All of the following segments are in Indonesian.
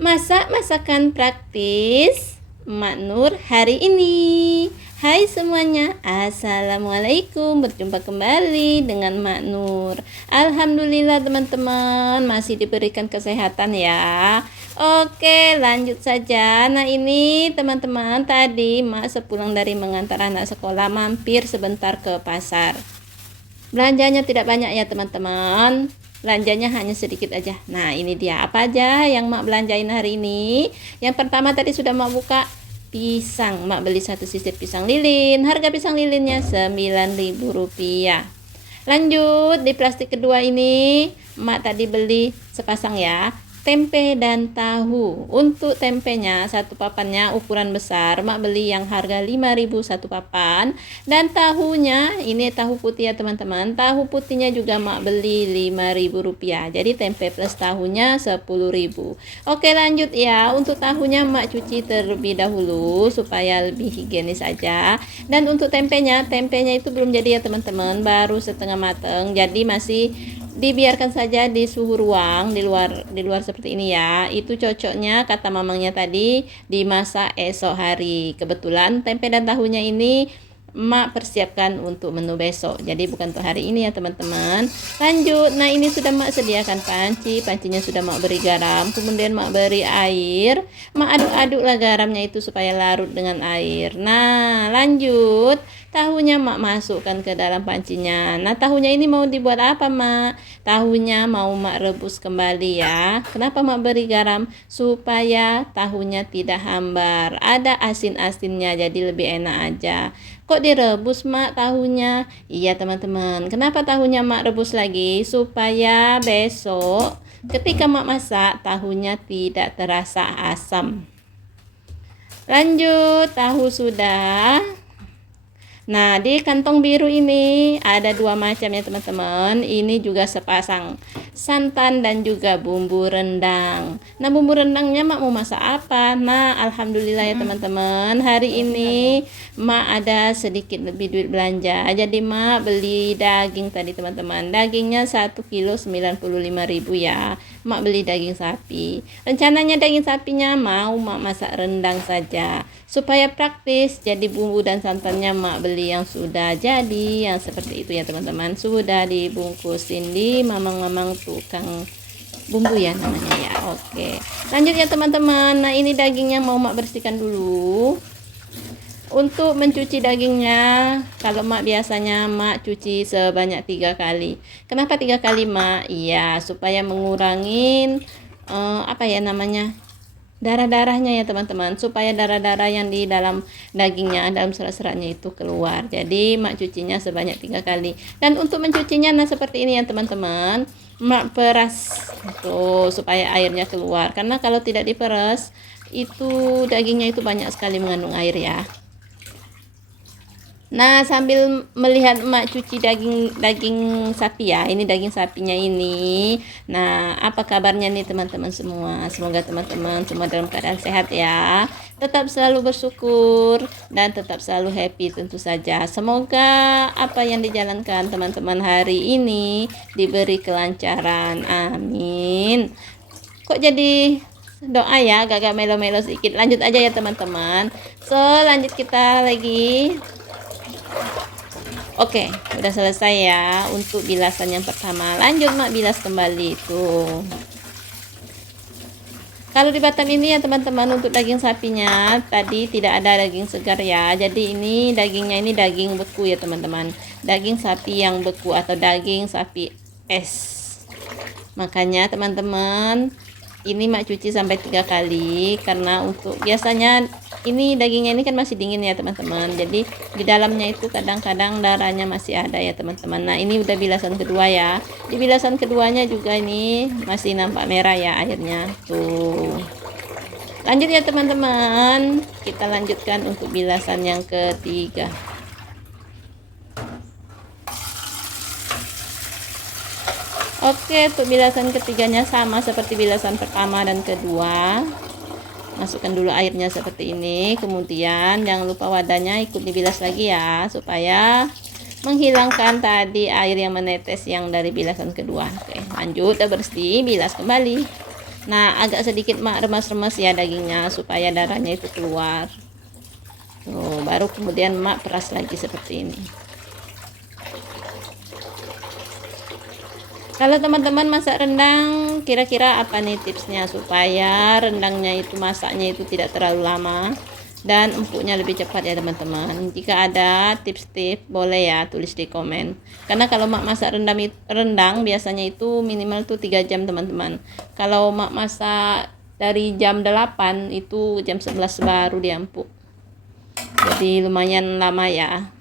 Masak masakan praktis Mak Nur hari ini. Hai semuanya, Assalamualaikum. Berjumpa kembali dengan Mak Nur. Alhamdulillah teman-teman, masih diberikan kesehatan ya. Oke, lanjut saja. Nah ini teman-teman, tadi Mak sepulang dari mengantar anak sekolah mampir sebentar ke pasar. Belanjanya tidak banyak ya teman-teman, belanjanya hanya sedikit aja. Nah ini dia apa aja yang Mak belanjain hari ini. Yang pertama tadi sudah Mak buka pisang. Mak beli satu sisir pisang lilin. Harga pisang lilinnya Rp9.000. Lanjut di plastik kedua ini Mak tadi beli sepasang ya, tempe dan tahu. Untuk tempenya satu papannya ukuran besar, Mak beli yang harga 5.000 satu papan. Dan tahunya ini tahu putih ya teman-teman. Tahu putihnya juga Mak beli Rp5.000. Jadi tempe plus tahunya 10.000. Oke lanjut ya. Untuk tahunya Mak cuci terlebih dahulu supaya lebih higienis aja. Dan untuk tempenya itu belum jadi ya teman-teman, baru setengah mateng. Jadi masih dibiarkan saja di suhu ruang di luar seperti ini ya. Itu cocoknya kata mamangnya tadi dimasak esok hari. Kebetulan tempe dan tahunya ini Mak persiapkan untuk menu besok, jadi bukan untuk hari ini ya teman-teman. Lanjut, nah ini sudah Mak sediakan pancinya sudah Mak beri garam, kemudian Mak beri air. Mak aduk-aduklah garamnya itu supaya larut dengan air. Nah lanjut, tahunya Mak masukkan ke dalam pancinya. Nah tahunya ini mau dibuat apa Mak? Tahunya mau Mak rebus kembali ya. Kenapa Mak beri garam? Supaya tahunya tidak hambar, ada asin-asinnya, jadi lebih enak aja. Kok direbus Mak tahunya? Iya teman-teman, kenapa tahunya Mak rebus lagi? Supaya besok ketika Mak masak tahunya tidak terasa asam. Lanjut, tahu sudah. Nah di kantong biru ini ada dua macam ya teman-teman. Ini juga sepasang santan dan juga bumbu rendang. Nah bumbu rendangnya Mak mau masak apa? Nah alhamdulillah ya teman-teman, hari ini Mak ada sedikit lebih duit belanja. Jadi Mak beli daging tadi teman-teman. Dagingnya 1 kilo 95.000 ya. Mak beli daging sapi. Rencananya daging sapinya mau Mak masak rendang saja supaya praktis. Jadi bumbu dan santannya Mak beli yang sudah jadi, yang seperti itu ya teman-teman. Sudah dibungkusin di mamang-mamang tukang bumbu ya namanya ya. Oke lanjut ya teman-teman. Nah ini dagingnya mau Mak bersihkan dulu. Untuk mencuci dagingnya, kalau Mak biasanya Mak cuci sebanyak 3 kali. Kenapa 3 kali Mak? Iya supaya mengurangin darah-darahnya ya teman-teman, supaya darah-darah yang di dalam dagingnya, dalam serat-seratnya itu keluar. Jadi Mak cucinya sebanyak 3 kali. Dan untuk mencucinya nah seperti ini ya teman-teman, Mak peras tuh supaya airnya keluar. Karena kalau tidak diperas itu dagingnya itu banyak sekali mengandung air ya. Nah sambil melihat Mak cuci daging sapi ya, ini daging sapinya ini. Nah apa kabarnya nih teman-teman semua? Semoga teman-teman semua dalam keadaan sehat ya. Tetap selalu bersyukur dan tetap selalu happy tentu saja. Semoga apa yang dijalankan teman-teman hari ini diberi kelancaran, amin. Kok jadi doa ya, agak melo-melo sedikit. Lanjut aja ya teman-teman. So lanjut kita lagi. Oke, udah selesai ya untuk bilasan yang pertama. Lanjut Mak bilas kembali tuh. Kalau di Batam ini ya teman-teman, untuk daging sapinya tadi tidak ada daging segar ya. Jadi ini dagingnya ini daging beku ya teman-teman. Daging sapi yang beku atau daging sapi es. Makanya teman-teman, ini Mak cuci sampai 3 kali karena untuk biasanya ini dagingnya ini kan masih dingin ya teman-teman, jadi di dalamnya itu kadang-kadang darahnya masih ada ya teman-teman. Nah ini udah bilasan kedua ya. Di bilasan keduanya juga ini masih nampak merah ya airnya tuh. Lanjut ya teman-teman, kita lanjutkan untuk bilasan yang ketiga. Oke, untuk bilasan ketiganya sama seperti bilasan pertama dan kedua. Masukkan dulu airnya seperti ini, kemudian jangan lupa wadahnya ikut dibilas lagi ya, supaya menghilangkan tadi air yang menetes yang dari bilasan kedua. Oke lanjut, udah bersih, bilas kembali. Nah, agak sedikit mak remas-remas ya dagingnya supaya darahnya itu keluar. Tuh, baru kemudian mak peras lagi seperti ini. Kalau teman-teman masak rendang, kira-kira apa nih tipsnya supaya rendangnya itu masaknya itu tidak terlalu lama dan empuknya lebih cepat ya teman-teman. Jika ada tips-tips boleh ya tulis di komen. Karena kalau mak masak rendang biasanya itu minimal tuh 3 jam teman-teman. Kalau mak masak dari jam 8 itu jam 11 baru dia empuk. Jadi lumayan lama ya.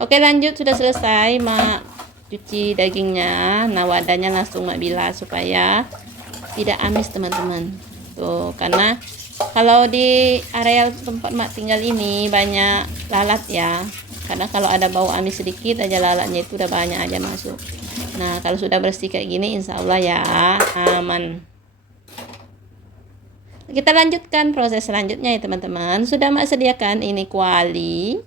Oke, lanjut, sudah selesai mak cuci dagingnya. Nah, wadahnya langsung mak bilas supaya tidak amis teman-teman. Tuh, karena kalau di area tempat mak tinggal ini banyak lalat ya. Karena kalau ada bau amis sedikit aja lalatnya itu udah banyak aja masuk. Nah, kalau sudah bersih kayak gini insya Allah ya aman. Kita lanjutkan proses selanjutnya ya teman-teman. Sudah mak sediakan ini kuali.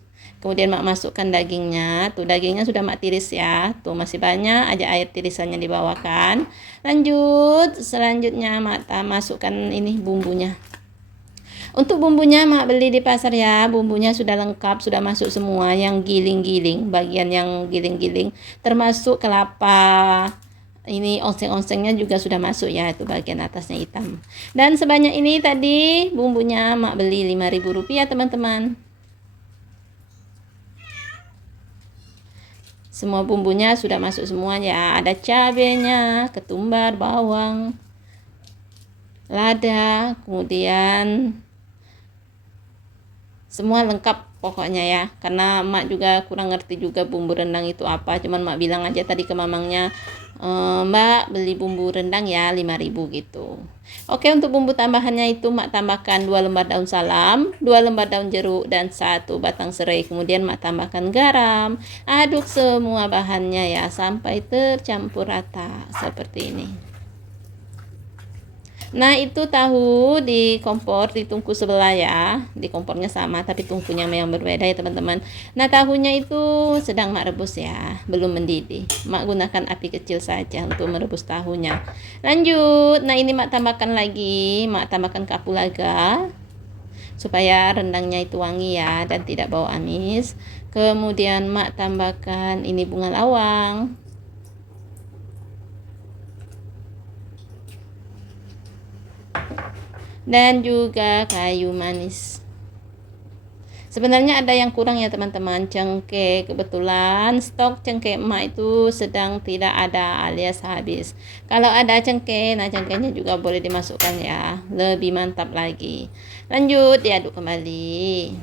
Kemudian mak masukkan dagingnya. Tuh dagingnya sudah mak tiris ya. Tuh masih banyak aja air tirisannya dibawakan. Lanjut, selanjutnya mak masukkan ini bumbunya. Untuk bumbunya mak beli di pasar ya. Bumbunya sudah lengkap, sudah masuk semua yang giling-giling, bagian yang giling-giling termasuk kelapa. Ini oseng-osengnya juga sudah masuk ya, itu bagian atasnya hitam. Dan sebanyak ini tadi bumbunya mak beli Rp5.000 teman-teman. Semua bumbunya sudah masuk semua ya. Ada cabenya, ketumbar, bawang, lada, kemudian semua lengkap pokoknya ya. Karena mak juga kurang ngerti juga bumbu rendang itu apa. Cuman mak bilang aja tadi ke mamangnya, Mbak beli bumbu rendang ya 5.000 gitu. Oke, untuk bumbu tambahannya itu mak tambahkan 2 lembar daun salam, 2 lembar daun jeruk, dan 1 batang serai. Kemudian mak tambahkan garam. Aduk semua bahannya ya sampai tercampur rata seperti ini. Nah, itu tahu di kompor di tungku sebelah ya. Di kompornya sama tapi tungkunya yang berbeda ya teman-teman. Nah, tahunya itu sedang mak rebus ya, belum mendidih. Mak gunakan api kecil saja untuk merebus tahunya. Lanjut. Nah, ini mak tambahkan lagi, mak tambahkan kapulaga supaya rendangnya itu wangi ya dan tidak bau amis. Kemudian mak tambahkan ini bunga lawang. Dan juga kayu manis. Sebenarnya ada yang kurang ya teman-teman, cengkeh. Kebetulan stok cengkeh emak itu sedang tidak ada alias habis. Kalau ada cengkeh, nah cengkehnya juga boleh dimasukkan ya, lebih mantap lagi. Lanjut diaduk kembali.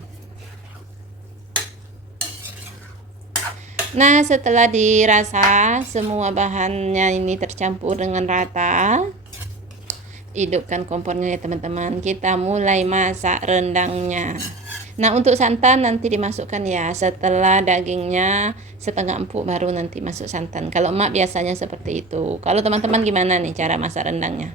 Nah, setelah dirasa semua bahannya ini tercampur dengan rata, hidupkan kompornya ya teman-teman. Kita mulai masak rendangnya. Nah, untuk santan nanti dimasukkan ya setelah dagingnya setengah empuk baru nanti masuk santan. Kalau emak biasanya seperti itu. Kalau teman-teman gimana nih cara masak rendangnya?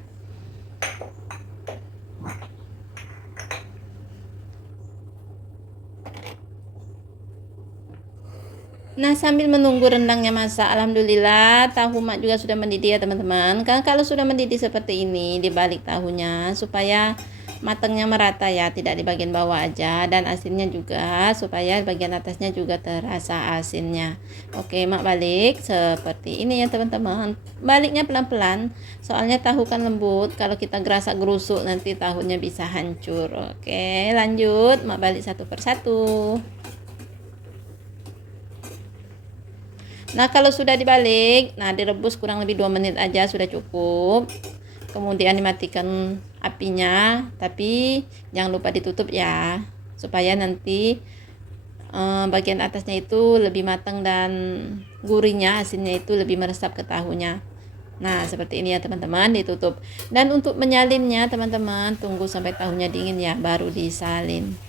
Nah, sambil menunggu rendangnya masak, alhamdulillah tahu mak juga sudah mendidih ya teman-teman. Kan kalau sudah mendidih seperti ini, dibalik tahunya supaya matangnya merata ya, tidak di bagian bawah aja, dan asinnya juga supaya bagian atasnya juga terasa asinnya. Oke, mak balik seperti ini ya teman-teman. Baliknya pelan-pelan, soalnya tahu kan lembut. Kalau kita gerasak gerusuk nanti tahunya bisa hancur. Oke, lanjut, mak balik satu persatu. Nah, kalau sudah dibalik, nah direbus kurang lebih 2 menit aja sudah cukup. Kemudian dimatikan apinya, tapi jangan lupa ditutup ya, supaya nanti bagian atasnya itu lebih matang dan gurihnya, asinnya itu lebih meresap ke tahunya. Nah, seperti ini ya teman-teman, ditutup. Dan untuk menyalinnya teman-teman, tunggu sampai tahunya dingin ya, baru disalin.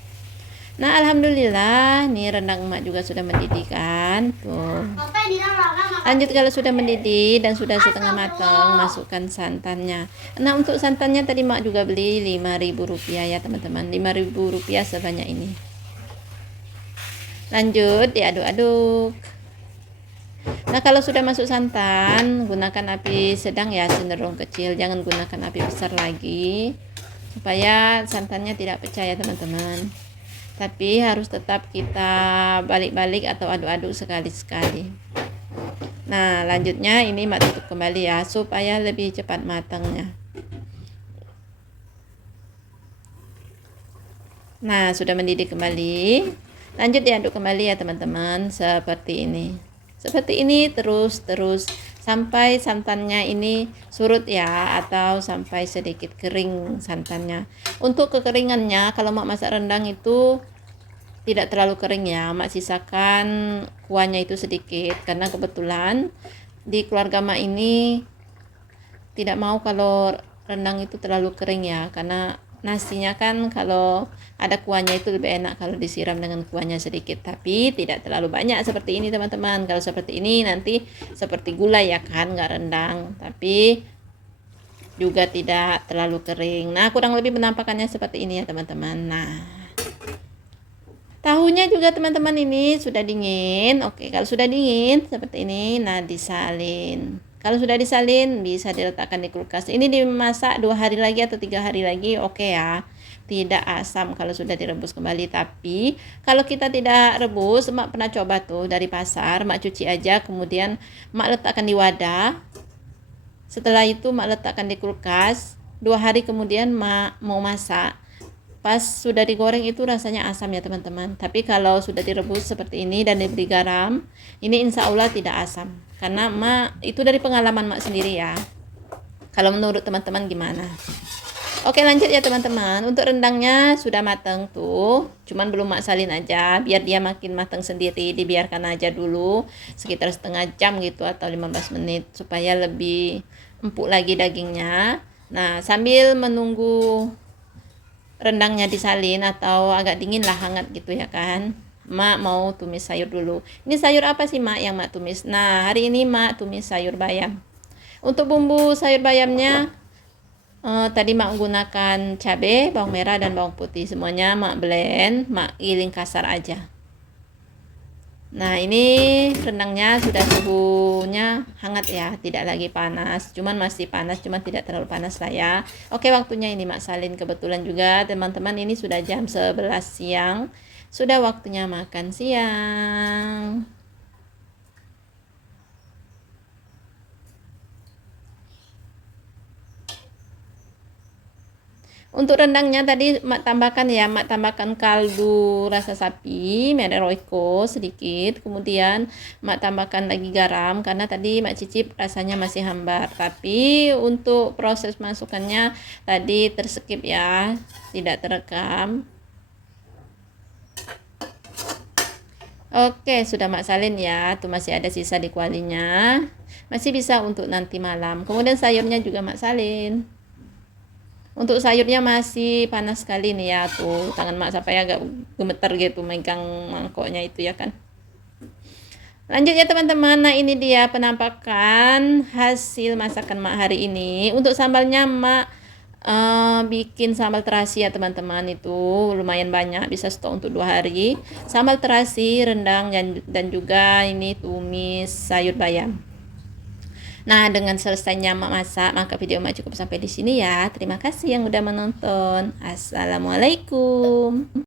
Nah, alhamdulillah nih rendang emak juga sudah mendidih kan. Tuh. Lanjut, kalau sudah mendidih dan sudah setengah matang, masukkan santannya. Nah, untuk santannya tadi mak juga beli Rp5.000 ya teman-teman. Rp5.000 sebanyak ini. Lanjut diaduk-aduk. Nah, kalau sudah masuk santan, gunakan api sedang ya, cenderung kecil. Jangan gunakan api besar lagi, supaya santannya tidak pecah ya teman-teman. Tapi harus tetap kita balik-balik atau aduk-aduk sekali-sekali. Nah, lanjutnya ini mak tutup kembali ya, supaya lebih cepat matangnya. Nah, sudah mendidih kembali. Lanjut diaduk kembali ya teman-teman, seperti ini. Seperti ini terus sampai santannya ini surut ya, atau sampai sedikit kering santannya. Untuk kekeringannya, kalau mak masak rendang itu tidak terlalu kering ya, mak sisakan kuahnya itu sedikit, karena kebetulan di keluarga mak ini tidak mau kalau rendang itu terlalu kering ya, karena nasinya kan kalau ada kuahnya itu lebih enak kalau disiram dengan kuahnya sedikit, tapi tidak terlalu banyak seperti ini teman-teman. Kalau seperti ini nanti seperti gulai ya kan, nggak rendang, tapi juga tidak terlalu kering. Nah, kurang lebih penampakannya seperti ini ya teman-teman. Nah, tahunya juga teman-teman ini sudah dingin. Oke, kalau sudah dingin seperti ini, nah disalin. Kalau sudah disalin bisa diletakkan di kulkas. Ini dimasak 2 hari lagi atau 3 hari lagi, oke ya. Tidak asam kalau sudah direbus kembali. Tapi kalau kita tidak rebus, mak pernah coba tuh dari pasar, mak cuci aja, kemudian mak letakkan di wadah. Setelah itu mak letakkan di kulkas. 2 hari kemudian mak mau masak. Pas sudah digoreng itu rasanya asam ya teman-teman. Tapi kalau sudah direbus seperti ini dan diberi garam, ini insya Allah tidak asam. Karena mak itu dari pengalaman mak sendiri ya. Kalau menurut teman-teman gimana? Oke, lanjut ya teman-teman. Untuk rendangnya sudah matang tuh, cuman belum mak salin aja, biar dia makin matang sendiri. Dibiarkan aja dulu sekitar setengah jam gitu atau 15 menit supaya lebih empuk lagi dagingnya. Nah, sambil menunggu rendangnya disalin atau agak dingin lah, hangat gitu ya kan, mak mau tumis sayur dulu. Ini sayur apa sih mak yang mak tumis? Nah, hari ini mak tumis sayur bayam. Untuk bumbu sayur bayamnya, tadi mak menggunakan cabai, bawang merah dan bawang putih, semuanya mak blend, mak giling kasar aja. Nah, ini rendangnya sudah suhunya hangat ya, tidak lagi panas, cuman masih panas, cuman tidak terlalu panas lah ya. Oke, waktunya ini mak salin. Kebetulan juga teman-teman ini sudah jam 11 siang, sudah waktunya makan siang. Untuk rendangnya tadi mak tambahkan ya, mak tambahkan kaldu rasa sapi merek Royco sedikit, kemudian mak tambahkan lagi garam karena tadi mak cicip rasanya masih hambar. Tapi untuk proses masukannya tadi terskip ya, tidak terekam. Oke, sudah mak salin ya, tuh masih ada sisa di kualinya, masih bisa untuk nanti malam. Kemudian sayurnya juga mak salin. Untuk sayurnya masih panas sekali nih ya, tuh tangan mak sampai agak gemeter gitu megang mangkoknya itu ya kan. Lanjut ya teman-teman, nah ini dia penampakan hasil masakan mak hari ini. Untuk sambalnya mak bikin sambal terasi ya teman-teman, itu lumayan banyak, bisa stok untuk 2 hari. Sambal terasi, rendang dan juga ini tumis sayur bayam. Nah, dengan selesainya mak masak, maka video mak cukup sampai di sini ya. Terima kasih yang udah menonton. Assalamualaikum.